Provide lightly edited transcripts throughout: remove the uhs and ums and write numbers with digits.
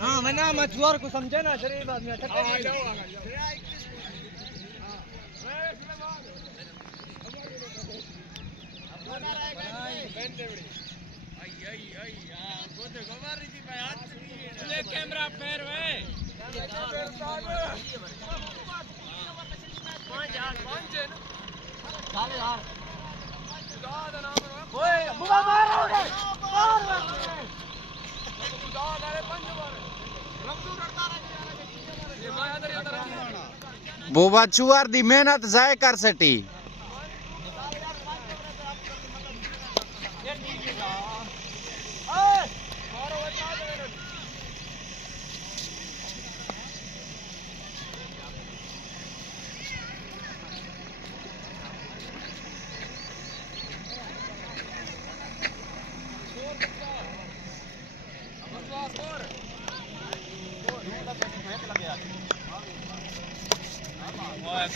हाँ मैं ना मछुआर को समझे ना शरीफ आदमी कैमरा पैर बोबा चुआर दी मेहनत जाय कर सटी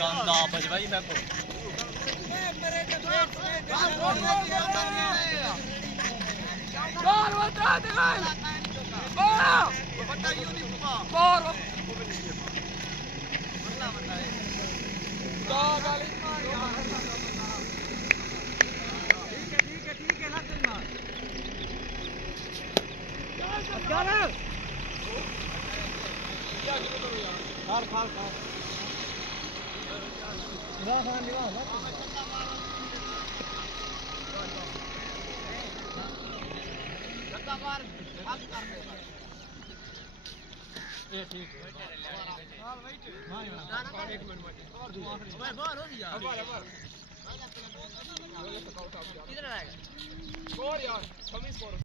गंदा बजवाई मैं को बार बता दे बार बता यूनिफॉर्म बार बल्ला बता है दा गाली ठीक है ना चलना क्या है खाल खाल खाल वाह खान दिवा गद्दा बार हाथ कर दे ये ठीक है हां वेट हां एक मिनट ओए बाहर हो गया बाहर इधर आएगा स्कोर यार 26 स्कोर